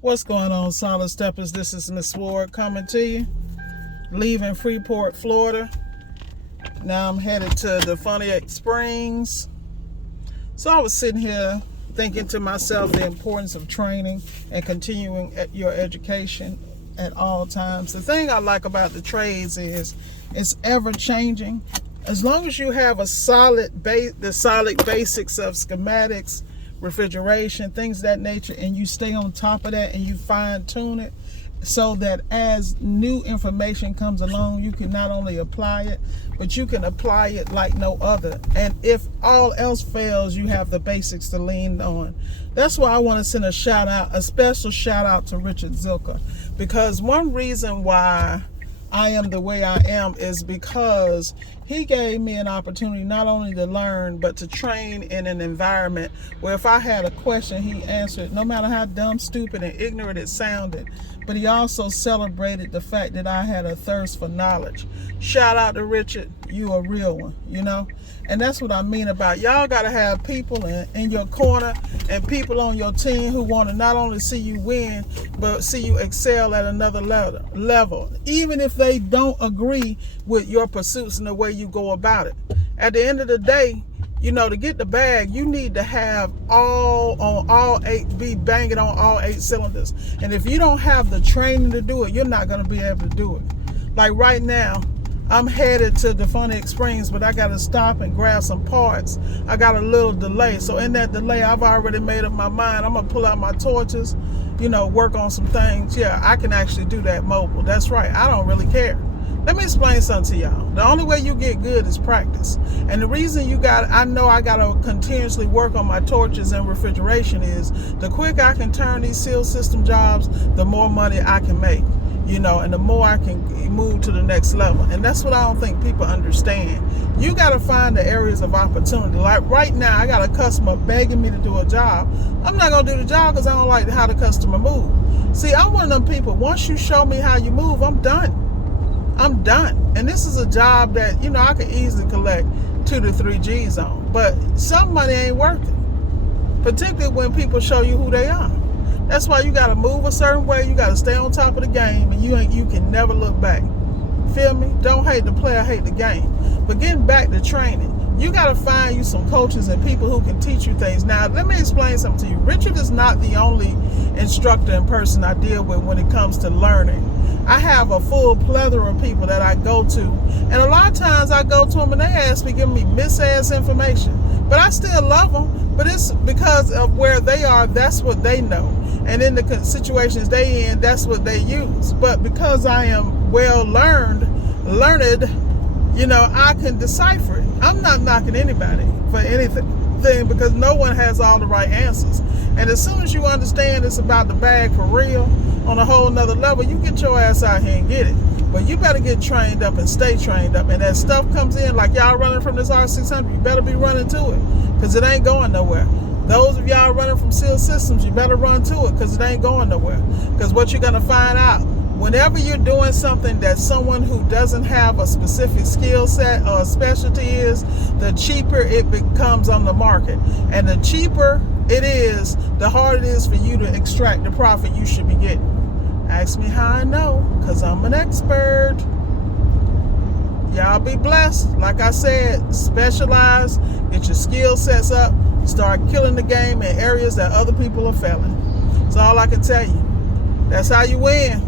What's going on, Solid Steppers? This is Miss Ward coming to you, leaving Freeport, Florida. Now I'm headed to Defoniac Springs. So I was sitting here thinking to myself the importance of training and continuing your education at all times. The thing I like about the trades is it's ever changing. As long as you have the solid basics of schematics, refrigeration, things of that nature, and you stay on top of that and you fine tune it so that as new information comes along, you can not only apply it, but you can apply it like no other. And if all else fails, you have the basics to lean on. That's why I want to send a special shout out to Richard Zilker, because one reason why I am the way I am is because he gave me an opportunity not only to learn, but to train in an environment where if I had a question, he answered, no matter how dumb, stupid, and ignorant it sounded. But he also celebrated the fact that I had a thirst for knowledge. Shout out to Richard, you a real one, you know? And that's what I mean about y'all gotta have people in your corner and people on your team who want to not only see you win, but see you excel at another level, even if they don't agree with your pursuits and the way you go about it. At the end of the day, you know, to get the bag, you need to have be banging on all 8 cylinders. And if you don't have the training to do it, you're not going to be able to do it. Like right now, I'm headed to Defoniac Springs, but I got to stop and grab some parts. I got a little delay. So in that delay, I've already made up my mind. I'm going to pull out my torches, you know, work on some things. Yeah, I can actually do that mobile. That's right. I don't really care. Let me explain something to y'all. The only way you get good is practice. And the reason I know I got to continuously work on my torches and refrigeration is the quicker I can turn these seal system jobs, the more money I can make, you know, and the more I can move to the next level. And that's what I don't think people understand. You got to find the areas of opportunity. Like right now, I got a customer begging me to do a job. I'm not going to do the job because I don't like how the customer move. See, I'm one of them people, once you show me how you move, I'm done. I'm done. And this is a job that, you know, I could easily collect 2 to 3 G's on. But some money ain't worth it. Particularly when people show you who they are. That's why you got to move a certain way. You got to stay on top of the game. And you can never look back. Feel me? Don't hate the player, hate the game. But getting back to training, you got to find you some coaches and people who can teach you things. Now, let me explain something to you. Richard is not the only instructor and person I deal with when it comes to learning. I have a full plethora of people that I go to. And a lot of times I go to them and they ask me, giving me misass information. But I still love them. But it's because of where they are, that's what they know. And in the situations they in, that's what they use. But because I am well learned, you know, I can decipher it. I'm not knocking anybody for anything because no one has all the right answers. And as soon as you understand it's about the bag for real on a whole nother level, you get your ass out here and get it. But you better get trained up and stay trained up. And as stuff comes in, like y'all running from this R600, you better be running to it because it ain't going nowhere. Those of y'all running from Seal Systems, you better run to it because it ain't going nowhere. Because what you're going to find out, whenever you're doing something that someone who doesn't have a specific skill set or specialty is, the cheaper it becomes on the market. And the cheaper it is, the harder it is for you to extract the profit you should be getting. Ask me how I know, because I'm an expert. Y'all be blessed. Like I said, specialize, get your skill sets up, start killing the game in areas that other people are failing. That's all I can tell you. That's how you win.